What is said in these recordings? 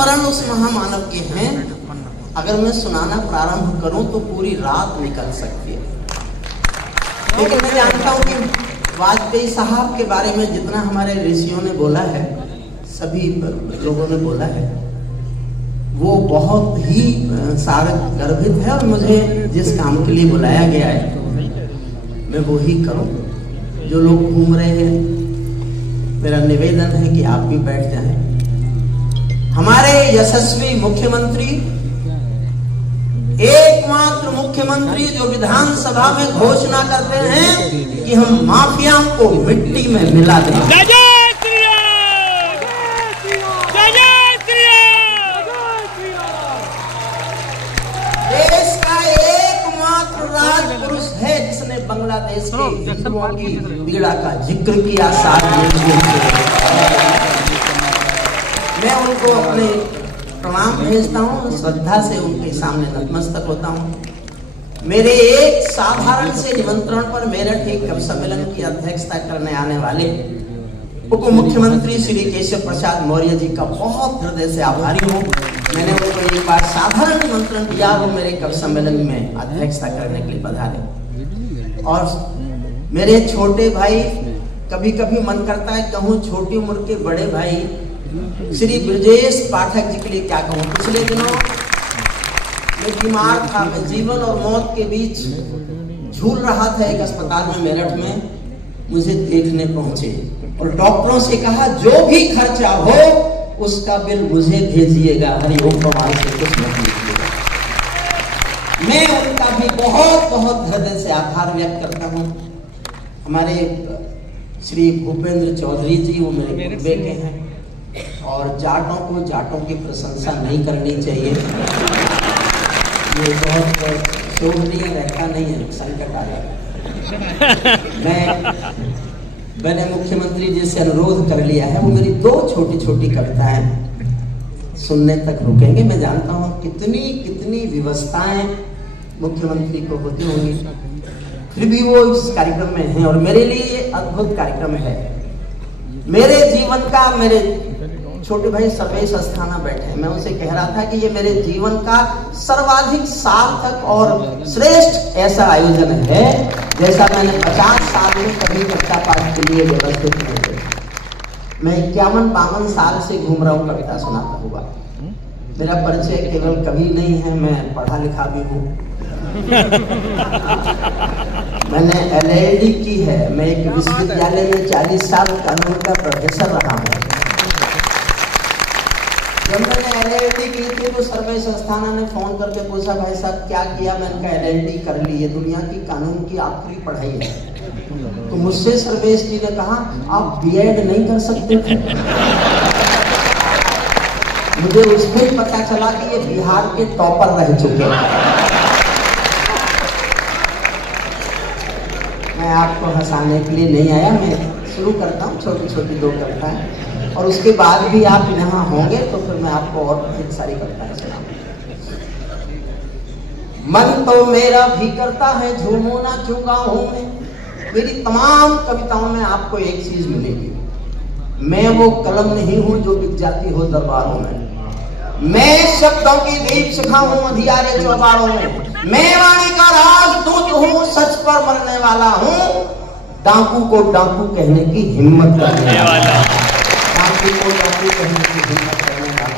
संस्मरण उस महामानव के हैं, अगर मैं सुनाना प्रारंभ करूं तो पूरी रात निकल सकती है। लेकिन मैं जानता हूं कि वाजपेयी साहब के बारे में जितना हमारे ऋषियों ने बोला है, सभी लोगों ने बोला है, वो बहुत ही सारक गर्भित है। और मुझे जिस काम के लिए बुलाया गया है मैं वो ही करूं। जो लोग घूम रहे हैं, मेरा निवेदन है कि आप भी बैठ जाएं। हमारे यशस्वी मुख्यमंत्री, एकमात्र मुख्यमंत्री जो विधानसभा में घोषणा करते हैं कि हम माफियाओं को मिट्टी में मिला देंगे। देश का एकमात्र राजपुरुष है जिसने बांग्लादेश के हिंदुओं की पीड़ा का जिक्र किया। मैं उनको अपने प्रणाम भेजता हूँ, श्रद्धा से उनके सामने नतमस्तक होता हूँ। मेरे एक साधारण से निमंत्रण पर मेरठ एक कवि सम्मेलन की अध्यक्षता करने आने वाले उप मुख्यमंत्री श्री केशव प्रसाद मौर्य जी का बहुत हृदय से आभारी हूँ। मैंने उनको एक बार साधारण निमंत्रण दिया, वो मेरे कवि सम्मेलन में अध्यक्षता करने के लिए पधारे। और मेरे छोटे भाई, कभी कभी मन करता है कहूँ छोटी उम्र के बड़े भाई श्री ब्रजेश पाठक जी के लिए क्या कहूँ। पिछले दिनों मैं बीमार था, मैं जीवन और मौत के बीच झूल रहा था एक अस्पताल में मेरठ में। मुझे देखने पहुंचे और डॉक्टरों से कहा जो भी खर्चा हो उसका बिल मुझे भेजिएगा, हरिओम प्रमाण से कुछ मत लीजिएगा। मैं उनका भी बहुत बहुत हृदय से आभार व्यक्त करता हूँ। हमारे श्री भूपेंद्र चौधरी जी, वो मेरे गुरुबे के हैं, और जाटों को जाटों की प्रशंसा नहीं करनी चाहिए। ये बहुत शोभनीय रहता नहीं है, संकट आ जाएगा। मैंने मुख्यमंत्री जी से अनुरोध कर लिया है, वो मेरी दो छोटी छोटी कविताएं सुनने तक रुकेंगे। मैं जानता हूँ कितनी व्यवस्थाएं मुख्यमंत्री को होती होंगी, फिर भी वो इस कार्यक्रम में हैं और मेरे लिए ये अद्भुत कार्यक्रम है। मेरे जीवन का, मेरे छोटे भाई सर्वेश अस्थाना बैठे हैं, मैं उनसे कह रहा था कि ये मेरे जीवन का सर्वाधिक सार्थक और श्रेष्ठ ऐसा आयोजन है जैसा मैंने 50 साल में कभी कविता पाठ के लिए व्यवस्थित नहीं किया। मैं 51-52 साल से घूम रहा हूँ कविता सुनाता हुआ। मेरा परिचय केवल कवि नहीं है, मैं पढ़ा लिखा भी हूँ। मैंने LLD की है, मैं एक विश्वविद्यालय में 40 साल कानून का प्रोफेसर रहा हूँ। जब मैंने LLD की थी तो सर्वेश अस्थाना ने फोन करके पूछा, भाई साहब क्या किया? मैंने कहा LLD कर ली, ये दुनिया की कानून की आखिरी पढ़ाई है। तो मुझसे सर्वेश जी ने कहा आप B.Ed नहीं कर सकते थे? मुझे उसमें पता चला कि ये बिहार के टॉपर रह चुके हैं। मैं आपको हंसाने के लिए नहीं आया, मैं शुरू करता हूँ छोटी छोटी दो कविताएं, और उसके बाद भी आप यहाँ होंगे तो फिर मैं आपको और बहुत सारी कविताएं सुनाऊंगा। मन तो मेरा भी करता है झूमो ना क्यों गाऊं मैं। मेरी तमाम कविताओं में आपको एक चीज मिलेगी, मैं वो कलम नहीं हूं जो बिक जाती हो दरबारों में। मैं शब्दों की दीप शिखा हूं अंधियारे चौबारों में। मैं वाणी का राजदूत हूं, सच पर मरने वाला हूं, डाकू को डाकू कहने की हिम्मत करने वाला। डाकू को डाकू कहने की हिम्मत करने वाला।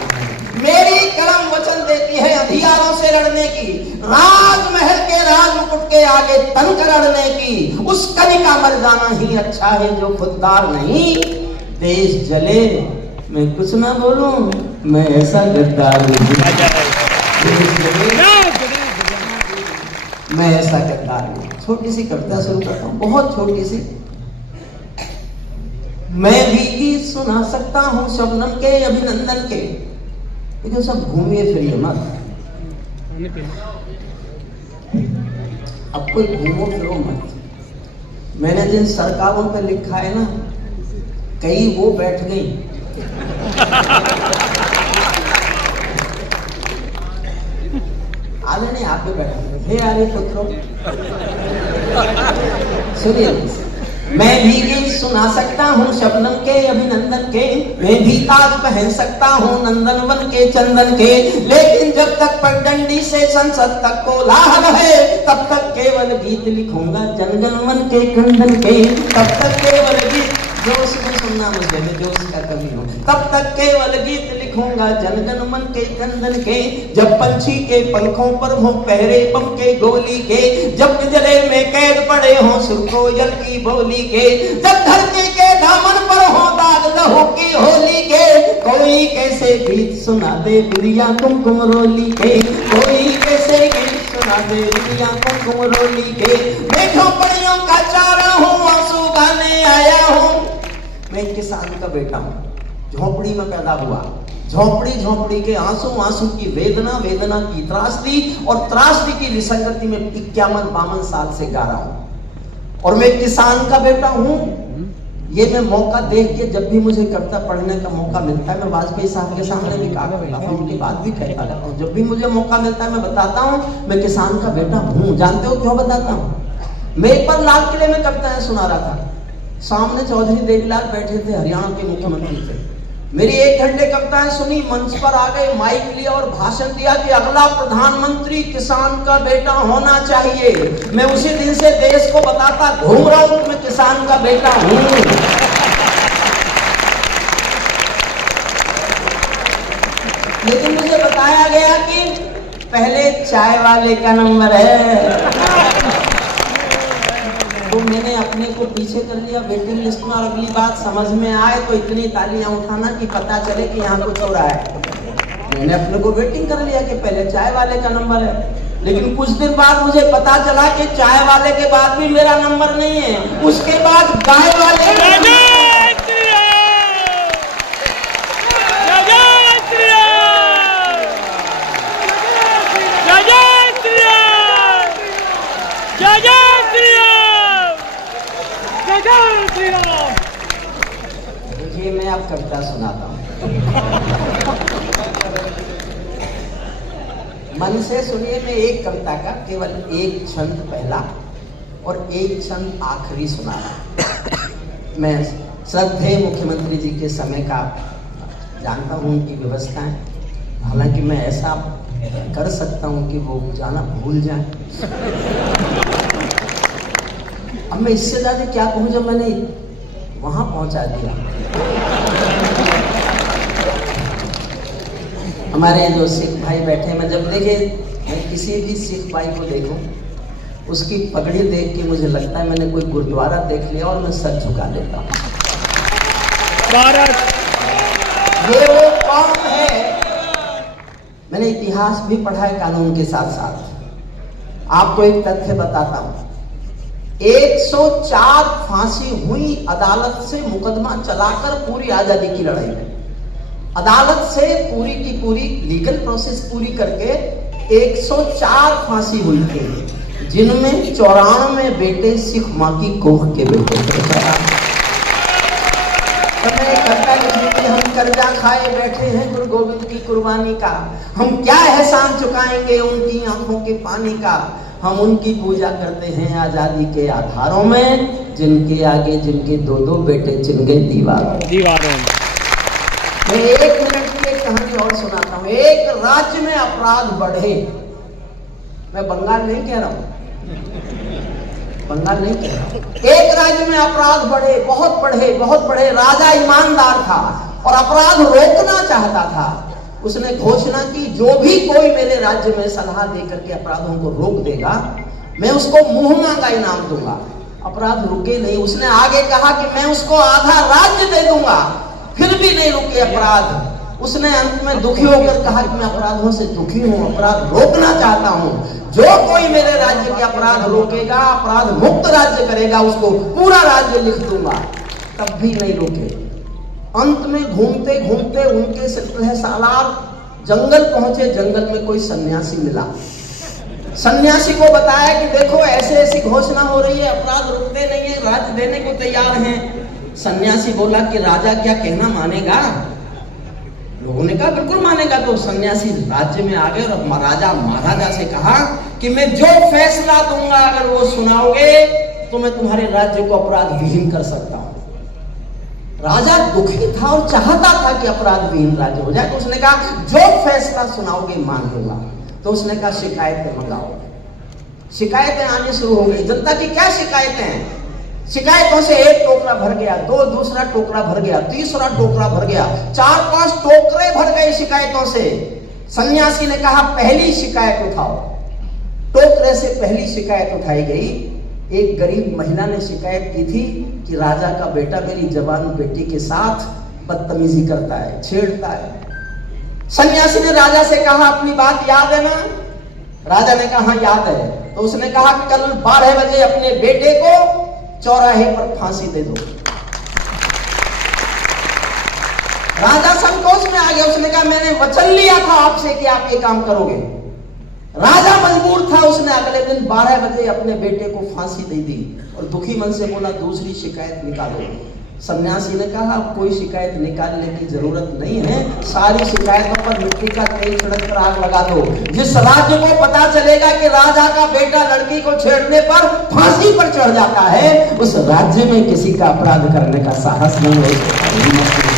मेरी कलम वचन देती है अंधियारों से लड़ने की, राजमहल के राजमुकुट के आगे तन कर लड़ने की। उस कवि का मर जाना ही अच्छा है जो खुददार नहीं। देश जले मैं कुछ ना बोलूं, मैं ऐसा गद्दार हूं। मैं ऐसा गद्दार हूं। छोटी सी कविता शुरू करता हूं, बहुत छोटी सी। मैं भी गीत सुना सकता हूं शबनम के अभिनंदन के, लेकिन सब घूमिए फिरिए मत। अब कोई घूमो फिरो मत। मैंने जिन सरकारों पे लिखा है ना, कई वो बैठ गई। आगे नहीं, आप पे बैठे। हे आर्य पुत्रों, सुनिए, मैं भी गीत सुना सकता हूँ शबनम के अभिनंदन के, मैं भी ताज पहन सकता हूँ नंदन वन के चंदन के, लेकिन जब तक पगडंडी से संसद तक कोलाहल है तब तक केवल गीत लिखूंगा जनगण मन के कंदन के, तब तक केवल गीत जोश में सुनना मुझे में जोश का कमी हो, तब तक केवल गीत लिखूंगा जनगण मन के कंदन के, जब पंछी के पंखों पर हो पहरे बम के गोली के, जब पिंजरे में कैद पड़े हो सुरकोयल की बोली के, जब धरती के दामन पर हो दाग लहू की होली के, कोई कैसे गीत सुना दे दुनिया कुमकुम रोली के, कोई कैसे गीत सुना दे दुनिया कुमकुम रोली के, मैं झोपड़ियों का चारा हूँ आंसू गाने आया हूँ, मैं किसान का बेटा हूँ, झोपड़ी में पैदा हुआ, झोपड़ी के आंसू की वेदना की त्रासदी और त्रासदी की विसंगति में 51-52 साल से गा रहा हूँ, और मैं किसान का बेटा हूँ। ये मैं मौका देख के जब भी मुझे कविता पढ़ने का मौका मिलता है, मैं वाजपेयी साहब के सामने भी कहा करता हूँ, उनकी बात भी कहता रहता हूँ, जब भी मुझे मौका मिलता है मैं बताता हूँ मैं किसान का बेटा हूँ। जानते हो क्यों बताता हूँ? मैं एक बार लाल किले में कविताएं सुना रहा था, सामने चौधरी देवीलाल बैठे थे, हरियाणा के मुख्यमंत्री थे। मेरी 1 घंटे कविताएं सुनी, मंच पर आ गए, माइक लिया और भाषण दिया कि अगला प्रधानमंत्री किसान का बेटा होना चाहिए। मैं उसी दिन से देश को बताता घूम रहा हूं मैं किसान का बेटा हूं। लेकिन मुझे बताया गया कि पहले चाय वाले का नंबर है, तो मैंने अपने को पीछे कर लिया वेटिंग लिस्ट में, और अगली बात समझ में आए तो इतनी तालियां उठाना कि पता चले कि यहाँ कुछ हो रहा है। मैंने अपने को वेटिंग कर लिया कि पहले चाय वाले का नंबर है, लेकिन कुछ दिन बाद मुझे पता चला कि चाय वाले के बाद भी मेरा नंबर नहीं है, उसके बाद गाय वाले देखिए मैं अब कविता सुनाता हूँ, मन से सुनिए। मैं एक कविता का केवल एक छंद पहला और एक छंद आखिरी सुना रहा। मैं श्रद्धेय मुख्यमंत्री जी के समय का जानता हूँ, उनकी व्यवस्थाएं, हालांकि मैं ऐसा कर सकता हूँ कि वो जाना भूल जाए। अब मैं इससे ज्यादा क्या कहूँ जब मैंने वहां पहुंचा दिया। हमारे जो सिख भाई बैठे, मैं जब देखे, मैं किसी भी सिख भाई को देखूं उसकी पगड़ी देख के मुझे लगता है मैंने कोई गुरुद्वारा देख लिया और मैं सर झुका देता हूं। भारत ये वो कौन है? मैंने इतिहास भी पढ़ा है कानून के साथ साथ। आपको एक तथ्य बताता हूं, 104 फांसी हुई अदालत से मुकदमा चलाकर पूरी आजादी की लड़ाई में। अदालत से पूरी की पूरी लीगल प्रोसेस पूरी करके 104 फांसी हुई थी, जिनमें 94 बेटे सिख मां की कोख के बेटे थे। हम कर्जा खाए बैठे हैं गुरु गोविंद की कुर्बानी का, हम क्या एहसान चुकाएंगे उनकी आंखों के पानी का। हम उनकी पूजा करते हैं आजादी के आधारों में, जिनके आगे जिनके 2-2 बेटे चिन गए दीवारों में। मैं 1 मिनट की एक कहानी और सुनाता हूँ। एक राज्य में अपराध बढ़े, मैं बंगाल नहीं कह रहा हूँ, बंगाल नहीं कह रहा हूँ, एक राज्य में अपराध बढ़े, बहुत बढ़े। राजा ईमानदार था और अपराध रोकना चाहता था। उसने घोषणा की, जो भी कोई मेरे राज्य में सलाह देकर के अपराधों को रोक देगा, मैं उसको मुंह मांगा इनाम दूंगा। अपराध रुके नहीं। उसने आगे कहा कि मैं उसको आधा राज्य दे दूंगा, फिर भी नहीं रुके अपराध। उसने अंत में दुखी होकर कहा कि मैं अपराधों से दुखी हूँ, अपराध रोकना चाहता हूँ। जो कोई मेरे राज्य के अपराध रोकेगा, अपराध मुक्त राज्य करेगा, उसको पूरा राज्य लिख दूंगा। तब भी नहीं रुके। अंत में घूमते घूमते उनके सिलसिले सालार जंगल पहुंचे। जंगल में कोई सन्यासी मिला। सन्यासी को बताया कि देखो ऐसे ऐसी घोषणा हो रही है, अपराध रुकते नहीं है, राज्य देने को तैयार हैं। सन्यासी बोला कि राजा क्या कहना मानेगा? लोगों ने कहा बिल्कुल मानेगा। तो सन्यासी राज्य में आ गए और राजा महाराजा से कहा कि मैं जो फैसला दूंगा अगर वो सुनाओगे तो मैं तुम्हारे राज्य को अपराध विहीन कर सकता हूं। राजा दुखी था और चाहता था कि अपराध विहीन राज्य हो जाए, तो उसने कहा जो फैसला सुनाओगे मान लूंगा। तो उसने कहा शिकायतें मंगाओ। शिकायतें आनी शुरू हो गई। जनता की क्या शिकायतें हैं? शिकायतों से एक टोकरा भर गया, दो दूसरा टोकरा भर गया, तीसरा टोकरा भर गया, 4-5 टोकरे भर गए शिकायतों से। सन्यासी ने कहा पहली शिकायत उठाओ। टोकरे से पहली शिकायत उठाई गई। एक गरीब महिला ने शिकायत की थी कि राजा का बेटा मेरी जवान बेटी के साथ बदतमीजी करता है, छेड़ता है। सन्यासी ने राजा से कहा अपनी बात याद है ना? राजा ने कहा याद है। तो उसने कहा कि कल 12 बजे अपने बेटे को चौराहे पर फांसी दे दो। राजा संकोच में आ गया। उसने कहा मैंने वचन लिया था आपसे कि आप ये काम करोगे। राजा मजबूर था। उसने अगले दिन 12 बजे अपने बेटे को फांसी दे दी और दुखी मन से बोला दूसरी शिकायत निकालो। सन्यासी ने कहा कोई शिकायत निकालने की जरूरत नहीं है, सारी शिकायतों पर मिट्टी का तेल छिड़क कर आग लगा दो। जिस राज्य को पता चलेगा कि राजा का बेटा लड़की को छेड़ने पर फांसी पर चढ़ जाता है, उस राज्य में किसी का अपराध करने का साहस नहीं हो सकता।